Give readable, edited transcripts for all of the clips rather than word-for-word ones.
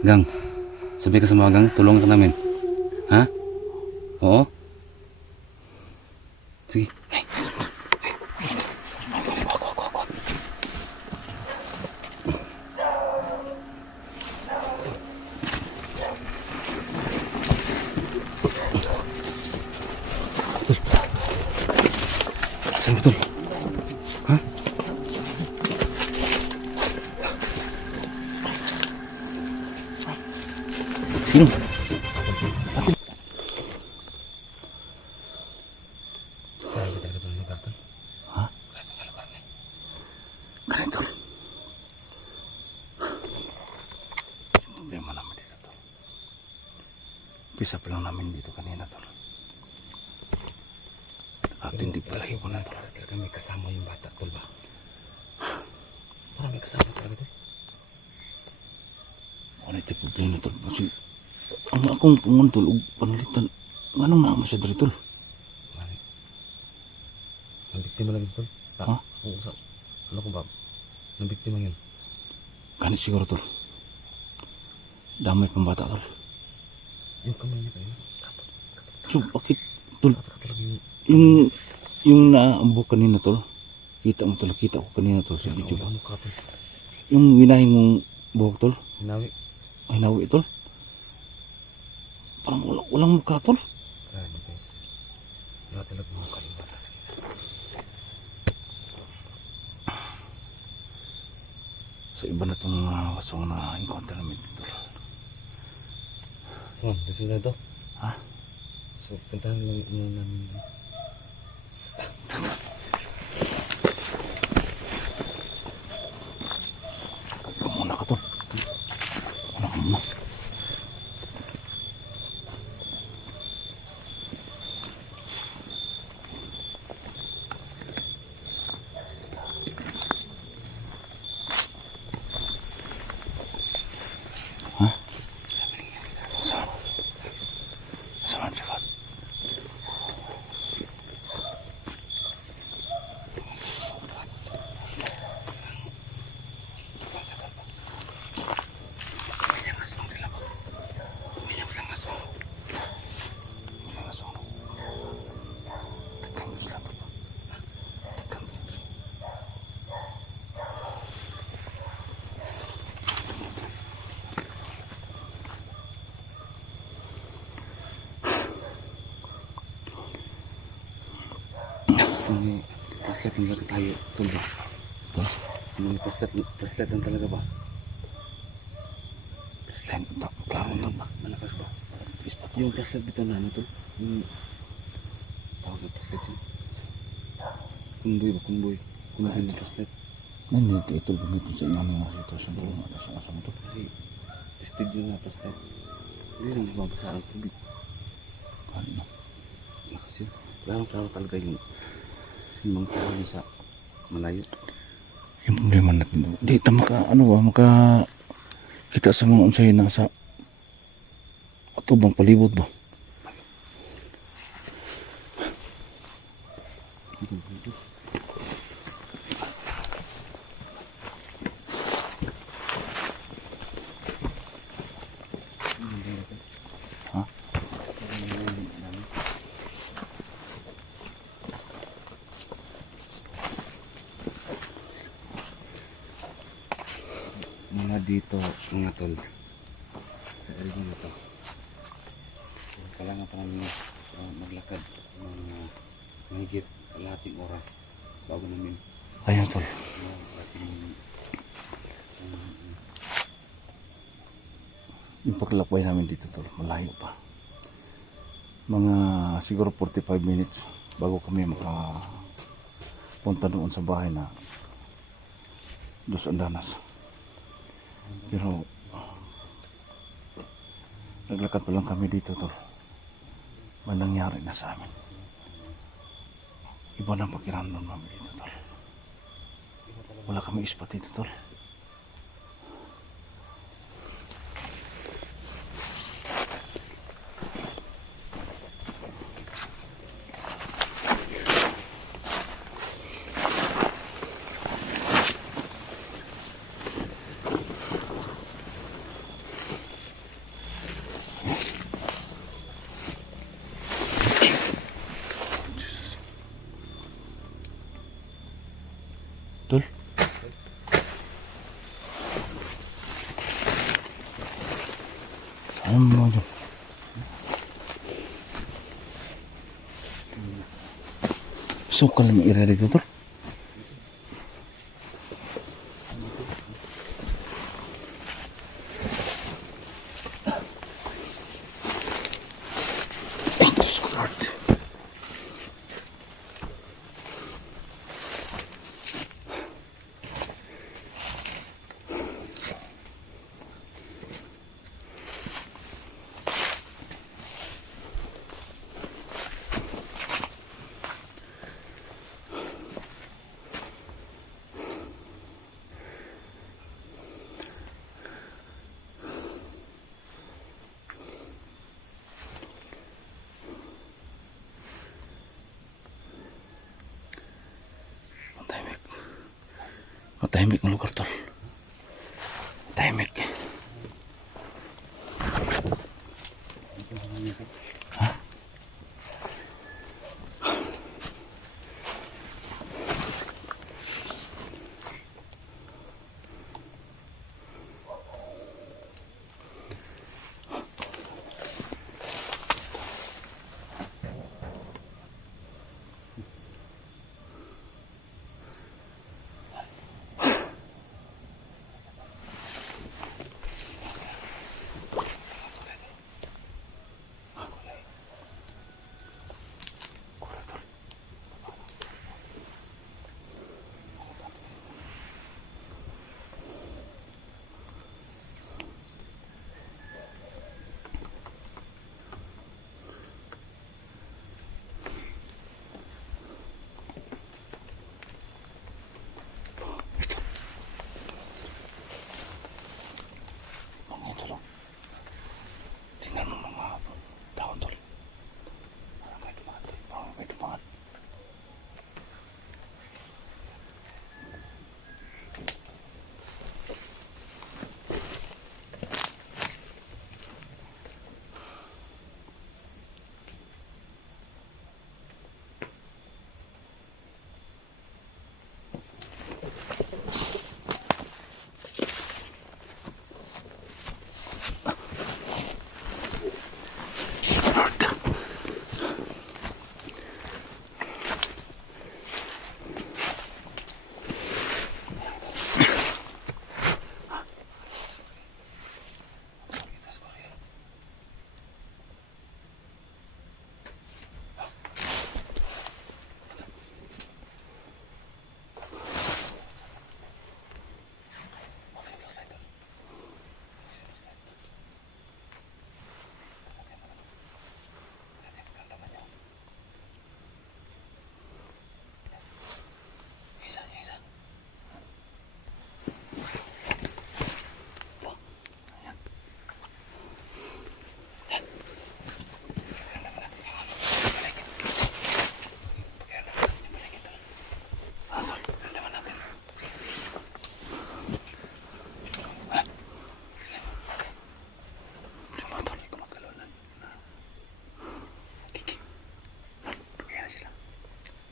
Gang, sabi ka sa mga gang, tulungan ka namin. Ha? Oo? Sige. Hey. Saan betul? Ha? Sino? Ha? Ganito. Problema namin dito, tol. Pisa pa lang namin dito kanina, tol. At hindi pala iwanan, tol. Talaga may kasama yung bata, tol ba? Parang may kasama talaga, tol. Ano ito problema, tol? Kasi ang akong pungon, tol, panalitan. Anong naman siya dari, tol? Ang biktima lagi, tol. Ha? Ano ko ba? Ang biktima yun. Ganit siguro, tol. Damay pang bata, tol. Yung kamay niya kayo. Tol, bakit, tol? Talaga yung... Yung naambok kanina, tol. Kita mo, tol. Kita ko kanina, tol. Sa video. Ano ka, tol? Yung winahing mong buhok, tol. Hinawi. Ay, nawi, tol. Parang walang mukha, tol. Grabe, guys. Wala talaga mga kanina. So, iba na itong wasong na encounter namin, tol. So, gusto na ito? Ha? So, puntahan lang muna namin. Muna ka, tol. Muna ka muna. Ha? Saan? Saan siya ka? May paslet ang talaga tayo, tol ba? Ha? May paslet ang talaga ba? Saan? Klaro, tol. Malakas ba? Yung paslet dito na ano, tol? Yung tawag na paslet yun. Kumboy ba? Kumboy na paslet. Nandito ito, gamitin sa inyo mga sitwasyon, tol. Nasa mo, tol. Kasi tested yun na paslet. Hindi lang nababasa ang tubig. Ano? Malakas yun. Klaro talaga yung mga tawag sa malayo. Yung problema natin doon. Di ta maka kita sa mga unsay nasa atubang palibot ba? Ha? Mula dito mga tol sa area na to, kailangan pa namin maglakad ng mahigit kalahating oras bago namin Ayan, tol. Yung paglakbay namin dito, tol, malayo pa. Mga siguro 45 minutes bago kami makapunta doon sa bahay na Dos Andanas. Pero naglakad pa lang kami dito, tol. May nangyari na sa amin. Iba na pakiramdam namin dito, tol. Wala kami ispat dito, tol. Ano mo dyan? Sukal mo ira dito tol. Ay, Diyos ko Lord. Tahimik. Tahimik ng lugar tol. Tahimik. Ha? Tingnan mo mga daon tol. Parang may dumati. Parang may dumangat.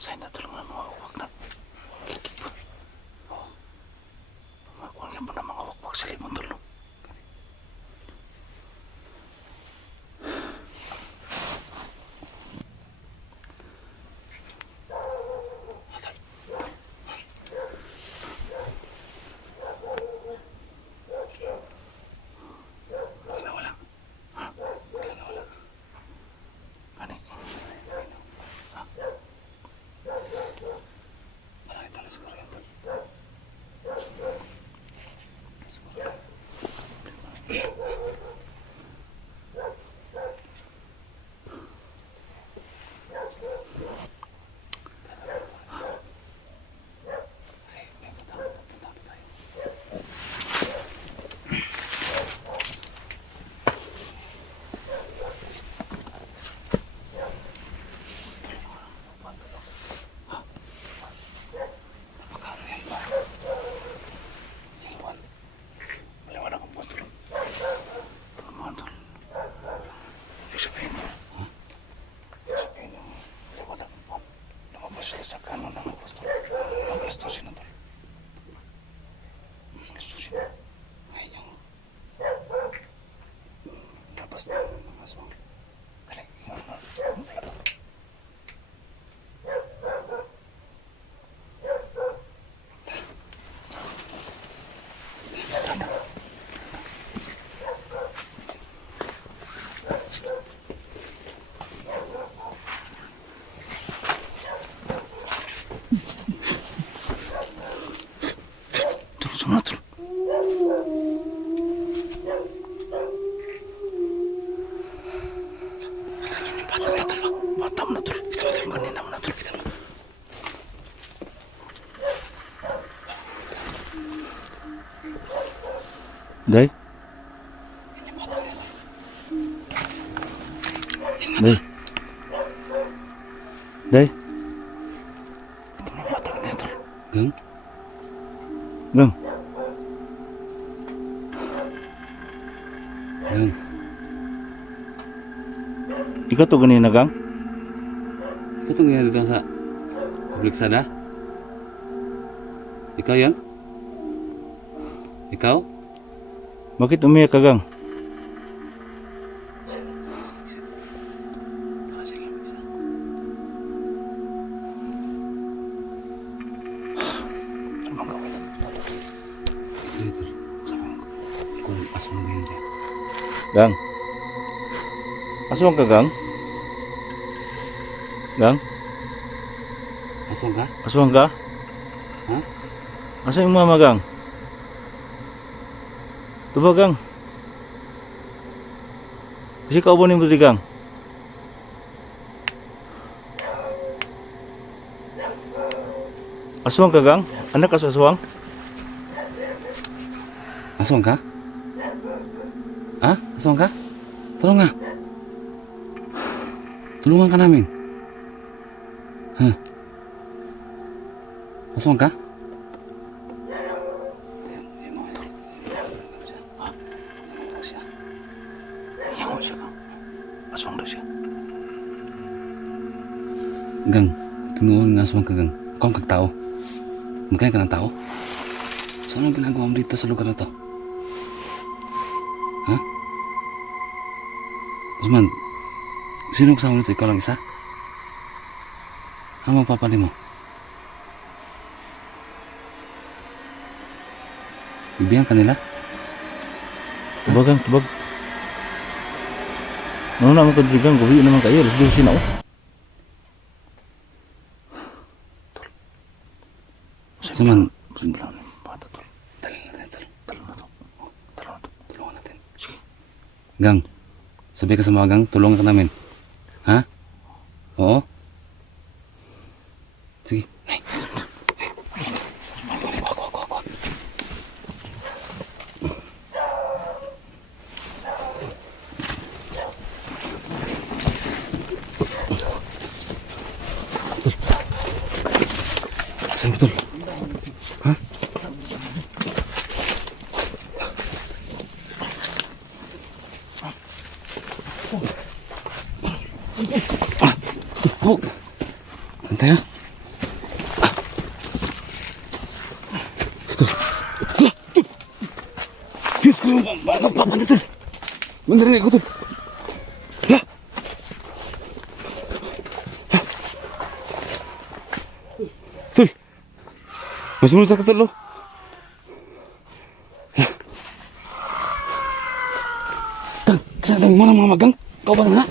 Saya nak tolong mga wak na. Oh. Huwag yan po na mga wak sa limon tol. Maliwanag ang buwan. Sama tol. Bata mo na tol. Kita mo tol. Kanina mo na tol. Kita mo. Day. Day. Day. Gang? Gang. Gang. Ikaw to ganina gang? Ito itong ginagawa dito sa public sada? Ikaw yan? Ikaw? Bakit umiyak ka gang? Ito. Kung aswang ba yan siya? Gang. Aswang ka gang? Gang? Aswang ka? Aswang ka? Ha? Asa yung mama gang? Tuba gang. Kasi kaubo ni mo di gang. Aswang ka gang? Anak ka sa aswang? Aswang ka? Ha? Aswang ka? Tolong nga. Tulungan ka namin. Ha? Aswang ka? Aswang daw siya. Gang, tinuon nga aswang ka gang. Ikaw ang kagtao. Magkaya ka ng tao? So anong ginagawa mo dito sa lugar na to? Ha? Usman, sino kasama mo dito? Ikaw lang isa? Ang magpapali mo? Bibigyan ka nila? Tubag gang, tubag. Ano naman ko diri gang, gabi naman kayo. Let's do sin ako. Usman, Bata tol. talong natin. Tulungan natin. Sige. Gang, sabi ka sa mga gang, tulungan ka namin. Ha? Oo? Sige. Hey. Saan betul? Ha? Oh. Antay ha? Ito. Hala! Ito! Diyos ko! Papa na ito! Mandari ko ito! Hala! Ito! Masih mula sakit lo. Gang, kesana gang mana mama gang? Kau barang ha?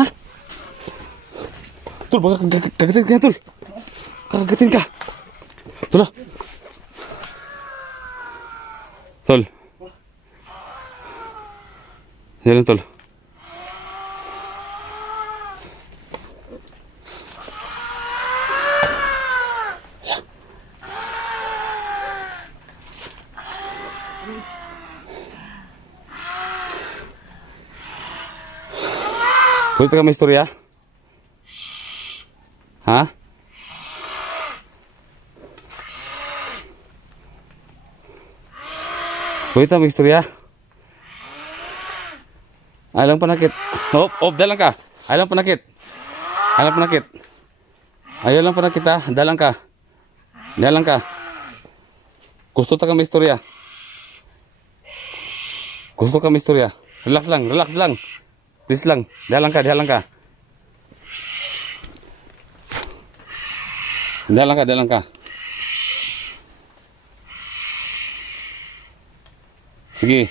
Ha? Tul, baka kagatin ka tul. Kagatin ka. Tul lah. Tul. Jalan tul. Kulit ka may istorya? Ha? Kulit ka may istorya? Alang panakit. Hop, dalang ka. Alang panakit. Alang panakit. Ayaw lang panakit ha. Dalang ka. Dalang ka. Gusto ta ka may istorya? Gusto ka may istorya? Relax lang, relax lang. Please lang, dalang ka, dalang ka. Dalang ka, dalang ka. Sige.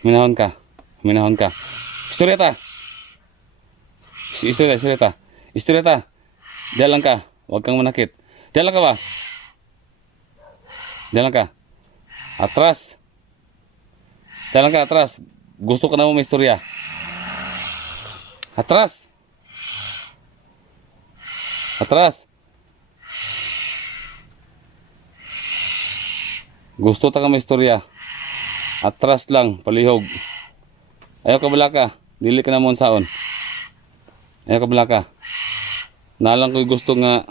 Minahon ka. Minahon ka. Istorya ta. Istorya, istorya ta. Istorya ta. Dalang ka. Huwag kang manakit. Dalang ka ba? Dalang ka. Atras. Jalan ka atras. Gusto ka na mo may istorya. Atras. Atras. Gusto ta ka may istorya. Atras lang, palihog. Ayaw ka bala ka. Dili ka na mo saon. Ayaw ka bala ka. Nalang ko'y gusto nga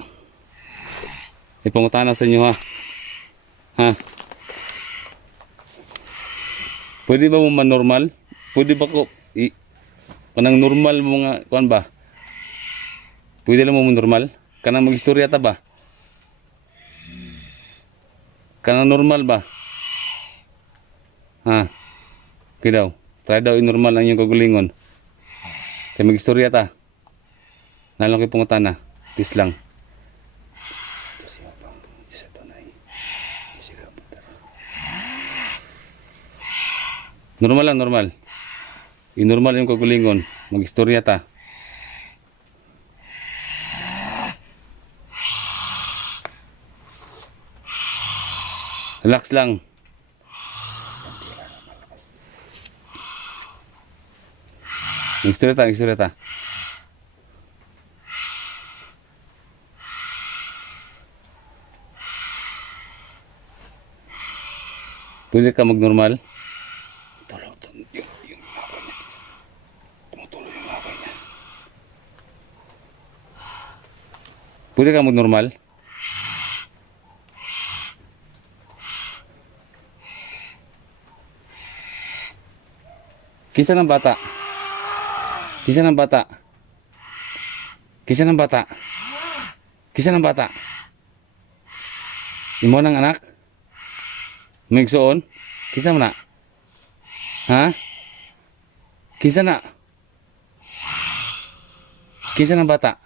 ipangutana sa inyo ha. Ha? Pwede ba mo man-normal? Pwede ba ko kanang normal mo nga kuan ba? Pwede lang mo normal? Kanang mag-istorya ta ba? Kanang normal ba? Ha? Okay daw. Try daw i-normal ang iyong kagulingon. Kaya mag-istorya ta. Nalang ko'y pangutana. Peace lang. Normal lang, normal. I-normal yung kagulingon. Mag-istorya ta. Relax lang. Mag-istorya ta, mag-istorya ta. Pwede ka mag-normal? Pwede ka mag-normal? Kisa ng bata? Kisa ng bata? Kisa ng bata? Kisa ng bata? Imo ng anak? Migsoon? Kisa mo na? Ha? Kisa na? Kisa ng bata?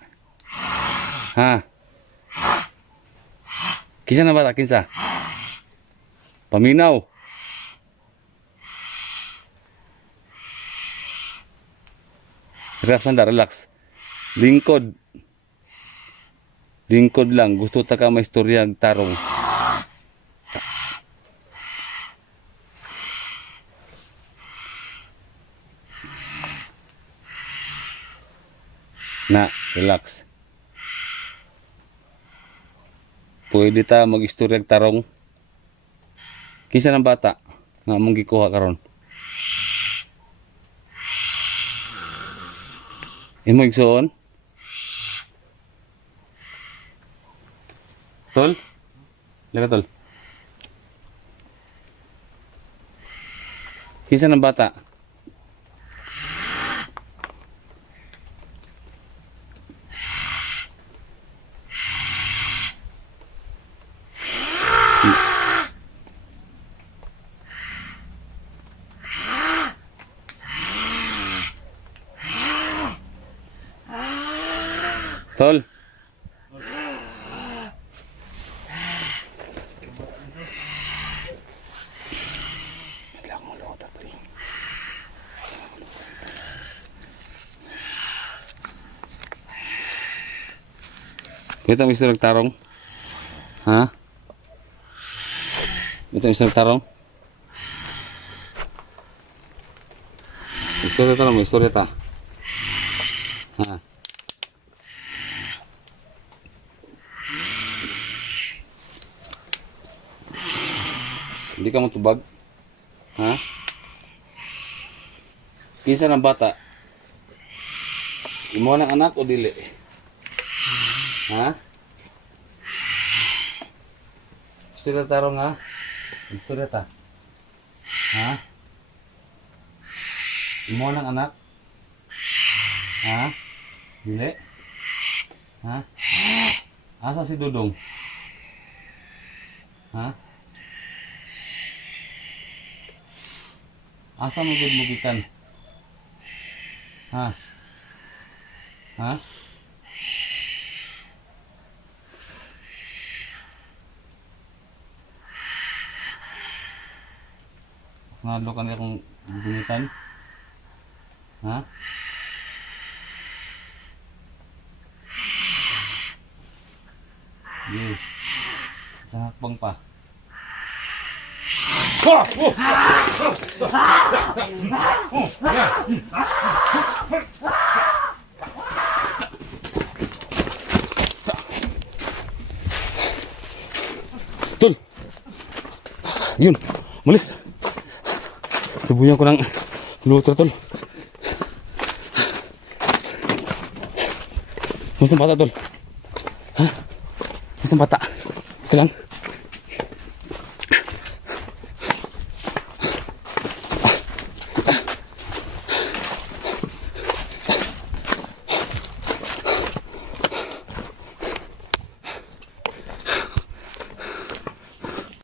Ha? Kisa na bata? Kinsa? Paminaw. Relax na, relax. Lingkod. Lingkod lang. Gusto ta ka may istorya tarong. Na, relax. Pwede ta mag-istorya tarong. Kisa ng bata nga mong gikuha karon. Imo igsoon? Tol? Lega tol. Kisa ng bata? Tol. Kita mister nagtarong? Ha? Kita mister nagtarong? Istorya ta lang, istorya ta. Ha? Hindi ka matubag? Ha? Kinsa ng bata? Imo ng anak o dili? Ha? Istorya tarong ha? Istorya ta? Ha? Imo ng anak? Ha? Dili? Ha? Asa si Dudong? Ha? Asa mo gud mugikan? Ha? Ha? Ngalo ka na akong gunitan? Ha? Ye. Isang hakbang pa. Tol. Yun, malis. Tubuyan ko ng lutro, tol. Mas ng bata, tol. Ha? Mas ng bata. Ito lang.